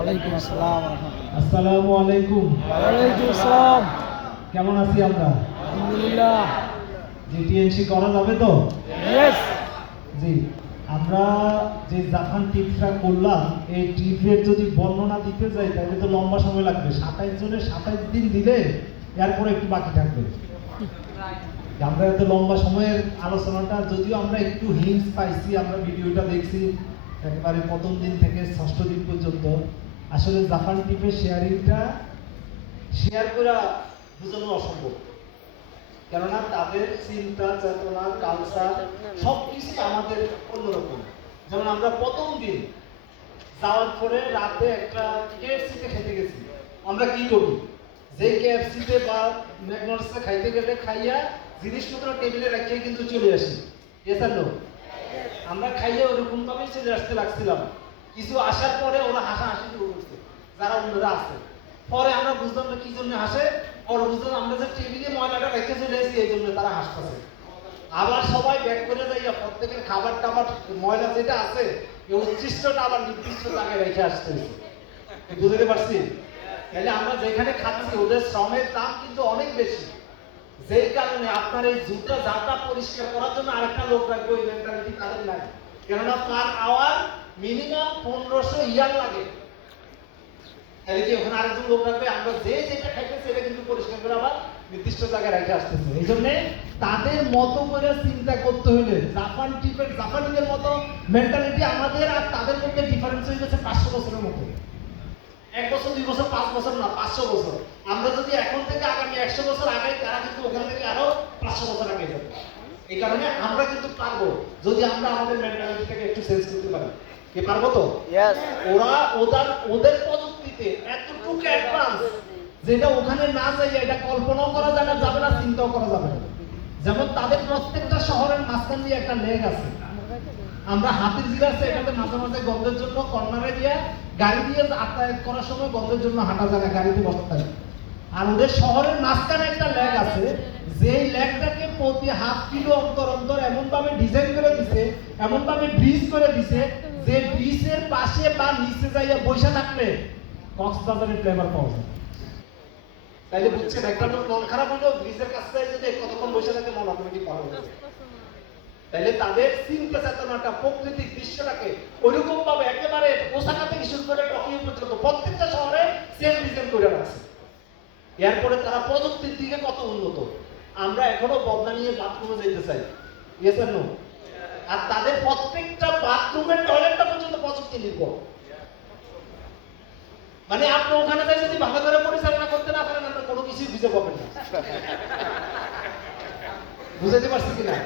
ওয়ালাইকুম আসসালাম। আসসালামু আলাইকুম। ওয়ালাইকুম আসসালাম। কেমন আছি আমরা? আলহামদুলিল্লাহ। জি, টিএনসি করা যাবে তো? ইয়েস। জি, আমরা যে জাপান ট্রিপটা করলাম, এই ট্রিপের যদি বর্ণনা দিতে যাই তাহলে তো লম্বা সময় লাগবে। 27 জনের 27 দিন দিলে এরপরে একটু বাকি থাকবে। আমরা এত লম্বা সময়ের আলোচনাটা, যদিও আমরা একটু হিন্টস পাইছি, আমরা ভিডিওটা দেখছি একেবারে প্রথম দিন থেকে ষষ্ঠ দিন পর্যন্ত। আসলে জাপান ট্রিপের শেয়ার করা বোঝানো অসম্ভব, কেননা তাদের চিন্তা চেতনা কালচার সবকিছু আমাদের অন্যরকম। যেমন আমরা প্রথম দিন যাওয়ার পরে রাতে একটা কেএফসিতে খেতে গেছি। আমরা কি করি, যে কেএফসিতে বা ম্যাকডোনাল্ডসে খাইতে গেলে খাইয়া জিনিসপত্র টেবিলে রাখিয়ে কিন্তু চলে আসি। এছাড়াও আমরা খাইয়া ওরকম ভাবে চলে আসতে লাগছিলাম। কিছু আসার পরে ওরা হাসাহাসি শুরু করছে, যারা অন্যরা আছে। পরে আমরা বুঝলাম না কি জন্য হাসে। পরে বুঝলাম আমরা যে টেবিলে ময়লাটা রেখে চলে এসেছি এই জন্য তারা হাসতেছে। আবার সবাই ব্যাক করে যাইয়া প্রত্যেকের খাবার টাবার ময়লা যেটা আছে এই উচ্ছিষ্টটা আবার নির্দিষ্ট জায়গায় রেখে আসতে হয়েছে। বুঝতে পারছি? তাহলে আমরা যেখানে খাচ্ছি ওদের শ্রমের দাম কিন্তু অনেক বেশি, যেই কারণে আপনার এই জুতা জাতা পরিষ্কার করার জন্য আরেকটা লোক রাখবে, ওই মেন্টালিটি তাদের নাই। কেননা পার আওয়ার মিনিমাম 1500 ইয়ার লাগে। তাহলে কি ওখানে আরেকজন লোক রাখবে? আমরা যে যেটা খাইতেছি সেটা কিন্তু পরিষ্কার করে আবার নির্দিষ্ট জায়গায় রেখে আসতেছে। এই জন্য তাদের মতো করে চিন্তা করতে হইলে জাপানিদের মতো মেন্টালিটি আমাদের আর তাদের মধ্যে ডিফারেন্স হয়ে গেছে 500 বছরের মতো। 1 বছর 2 বছর 5 বছর না, 500 বছর। আমরা যদি এখন থেকে আগামী 100 বছর আগাই, তারা কিন্তু ওখান থেকে আরো 500 বছর আগে যাবে। এই কারণে আমরা কিন্তু পারবো, যদি আমরা আমাদের মেন্টালিটিটাকে একটু চেঞ্জ করতে পারি। কি পারবো তো? ইয়েস। ওদের প্রযুক্তিতে এতটুকু অ্যাডভান্স, যেটা ওখানে না যাই এটা কল্পনাও করা যাবে না, চিন্তাও করা যাবে না। যেমন তাদের প্রত্যেকটা শহরের মাঝখান দিয়ে একটা লেক আছে। আমরা হাতির ঝিল আছে, এটাতে মাঝে মাঝে গন্ধের জন্য কর্নারে দিয়ে গাড়ি দিয়ে যাতায়াত করার সময় গন্ধের জন্য হাঁটা যায় না, গাড়িতে বসতে হয়। আর ওদের শহরের মাঝখানে একটা লেক আছে, যেই লেকটাকে প্রতি হাফ কিলো অন্তর অন্তর এমন ভাবে ডিজাইন করে দিছে, এমন ভাবে ব্রিজ করে দিছে, যে ব্রিজের পাশে বা নিচে যাইয়া বসে থাকলে কক্সবাজারের ফ্লেভার পাওয়া যায়। তাইলে বুঝছেন, একটা লোক মন খারাপ হলেও ব্রিজের কাছে যাই যদি কতক্ষণ বসে থাকে মন অটোমেটিক ভালো হয়ে যায়। তাইলে তাদের চিন্তা চেতনাটা, প্রকৃতিক দৃশ্যটাকে ওইরকম ভাবে একেবারে ওসাকা থেকে শুরু করে টোকিও পর্যন্ত প্রত্যেকটা শহরে সেম ডিজাইন করে রাখছে। এরপরে তারা প্রযুক্তির দিকে কত উন্নত। আমরা এখনো বদলা নিয়ে বাথরুমে যেতে চাই, ইয়েস আর নো? আর তাদের প্রত্যেকটা বাথরুমের টয়লেটটা পর্যন্ত প্রযুক্তি নির্ভর। মানে আপনি ওখানে যাই যদি ভালো করে পরিচালনা করতে না পারেন, আপনি কোনো কিছুই বুঝে পাবেন না। বুঝাতে পারছি কিনা?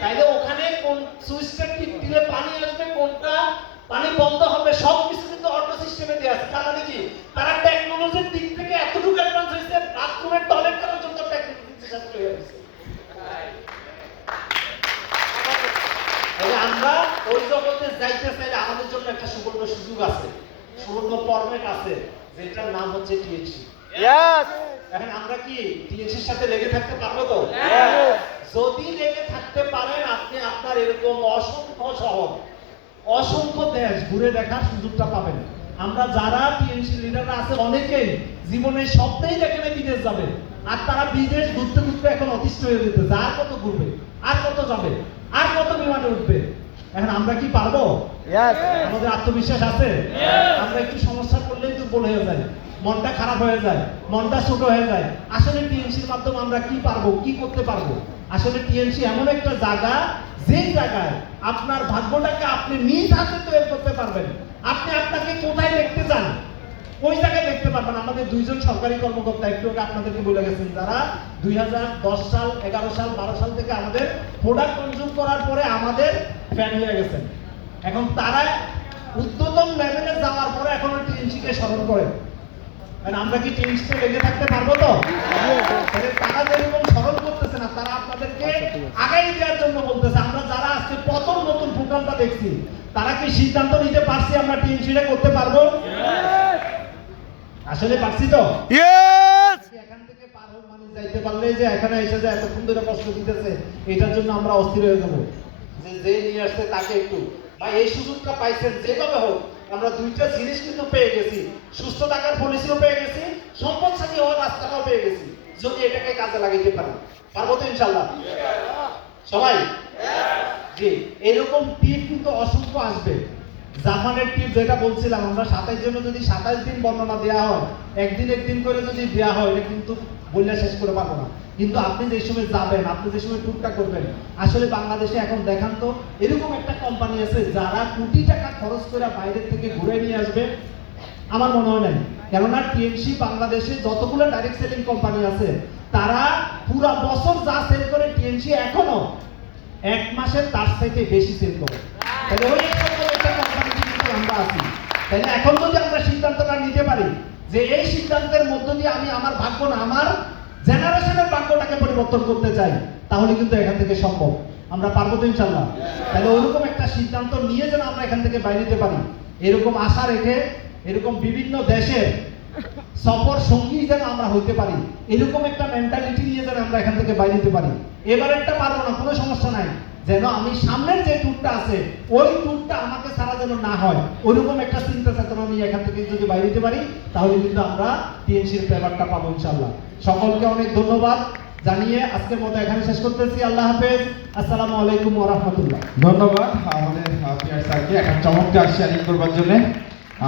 তাইলে ওখানে কোন সুইচটা টিপ দিলে পানি আসবে, কোনটা পানি বন্ধ হবে, সব কিছু কিন্তু অটো সিস্টেমে দেয়া আছে। তার মানে কি, তারা টেকনোলজির দিক থেকে এতটুকু অ্যাডভান্স হয়েছে, বাথরুমের টয়লেট করার জন্য টেকনোলজি সাথে হয়ে গেছে। তাহলে আমরা ওই জগতে যাইতে চাইলে আমাদের জন্য একটা সুবর্ণ সুযোগ আছে, সুবর্ণ ফরম্যাট আছে, যেটার নাম হচ্ছে টিএনসি। ইয়েস। এখন আমরা কি টিএনসির সাথে লেগে থাকতে পারবো তো? ইয়েস। যদি লেগে থাকতে পারেন, আপনি আপনার এরকম অসংখ্য শহর, অসংখ্য দেশ ঘুরে দেখার সুযোগটা পাবেন। আমরা যারা টিএনসি লিডাররা আছে, অনেকেই জীবনের স্বপ্নেই দেখেন বিদেশ যাবে, আর তারা বিদেশ ঘুরতে ঘুরতে এখন অতিষ্ঠ হয়ে যেতেছে। আর কত ঘুরবে, আর কত যাবে, আর কত বিমানে উঠবে। এখন আমরা কি পারবো? ইয়েস। আমাদের আত্মবিশ্বাস আছে? আমরা একটু সমস্যা করলেই দুর্বল হয়ে যায়, মনটা খারাপ হয়ে যায়, মনটা ছোট হয়ে যায়। আসলে টিএনসির মাধ্যমে আমরা কি পারবো, কি করতে পারবো? আসলে টিএনসি এমন একটা জায়গা, যেই জায়গায় আপনার ভাগ্যটাকে আপনি নিজ হাতে তৈরি করতে পারবেন। আপনি আপনাকে কোথায় দেখতে চান, ওই জায়গায় দেখতে পারবেন। আমাদের 2 জন সরকারি কর্মকর্তা একটু আগে আপনাদেরকে বলে গেছেন, যারা 2010 সাল, 11 সাল, 12 সাল থেকে আমাদের প্রোডাক্ট কনজিউম করার পরে আমাদের ফ্যান হয়ে গেছেন। এখন তারা উদ্যতন লেভেলে যাওয়ার পরে এখন টিএনসিকে স্মরণ করে। আমরা কি টিএনসিতে লেগে থাকতে পারবো তো? তারা যেরকম স্মরণ করতেছে না, তারা আপনাদেরকে আগাই দেওয়ার জন্য বলতেছে। আমরা যারা আজকে প্রথম নতুন প্রোগ্রামটা দেখছি, তারা কি সিদ্ধান্ত নিতে পারছি আমরা টিএনসিটা করতে পারবো? আসলে পারছি তো? এখান থেকে পার হোক, মানে যাইতে পারলে যে এখানে এসে যে এতক্ষণ ধরে কষ্ট দিতেছে, এটার জন্য আমরা অস্থির হয়ে যাবো। যে নিয়ে আসছে তাকে একটু, বা এই সুযোগটা পাইছেন যেভাবে হোক আমরা দুইটা জিনিস কিন্তু পেয়ে গেছি, সুস্থ থাকার পলিসিও পেয়ে গেছি, সম্পদশালী হওয়ার রাস্তাটাও পেয়ে গেছি, যদি এটাকে কাজে লাগাইতে পারি। পারবো তো ইনশাল্লাহ সবাই? জি, এরকম টিপ কিন্তু অসংখ্য আসবে। জাপানের টিপ যেটা বলছিলাম, আমরা 27 জন্য যদি 27 দিন বর্ণনা দেওয়া হয়, একদিন করে যদি দেওয়া হয়, এটা কিন্তু বললে শেষ করে পাবো না। কিন্তু আপনি যে সময় যাবেন, আপনি যে সময় ট্যুরটা করবেন, আসলে বাংলাদেশে এখন দেখান তো এরকম একটা কোম্পানি আছে যারা কোটি টাকা খরচ করে বাইরের থেকে ঘুরে নিয়ে আসবে? আমার মনে হয় নাই। কেননা টিএনসি বাংলাদেশে যতগুলো ডাইরেক্ট সেলিং কোম্পানি আছে, তারা পুরো বছর যা সেল করে টিএনসি এখনো এক মাসের তার থেকে বেশি সেল করে। তাহলে ওই সকল একটা কোম্পানিতে কিন্তু আমরা আছি। তাহলে এখন যদি আমরা সিদ্ধান্তটা নিতে পারি যে এই সিদ্ধান্তের মধ্য দিয়ে আমি আমার ভাগ্য না, আমার জেনারেশনের ভাগ্যটাকে পরিবর্তন করতে চাই, তাহলে কিন্তু এখান থেকে সম্ভব। আমরা পারবো তো ইনশাল্লাহ? তাহলে ওইরকম একটা সিদ্ধান্ত নিয়ে যেন আমরা এখান থেকে বাইরে নিতে পারি, এরকম আশা রেখে, এরকম বিভিন্ন দেশের সফর সঙ্গী যেন আমরা হইতে পারি, এরকম একটা মেন্টালিটি নিয়ে যেন আমরা এখান থেকে বাইরে নিতে পারি। এবারেরটা পারবো না, কোনো সমস্যা নাই, যেন আমি সামনের যে ট্যুরটা আছে ওই ট্যুরটা আমাকে ছাড়া যেন না হয়, ওইরকম একটা চিন্তা চেতনা নিয়ে এখান থেকে যদি বাইরে নিতে পারি, তাহলে কিন্তু আমরা টিএনসির পেপারটা পাবো ইনশাল্লাহ। সকলকে অনেক ধন্যবাদ জানিয়ে আজকের মতো এখানে শেষ করতেছি। আল্লাহ হাফেজ, আসসালামু আলাইকুম ওয়া রাহমাতুল্লাহ। ধন্যবাদ আমাদের পিয়ার স্যারকে একটা চমৎকার শেয়ারিং করবার জন্য।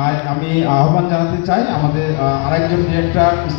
আর আমি আহ্বান জানাতে চাই আমাদের আরেকজন ডিরেক্টর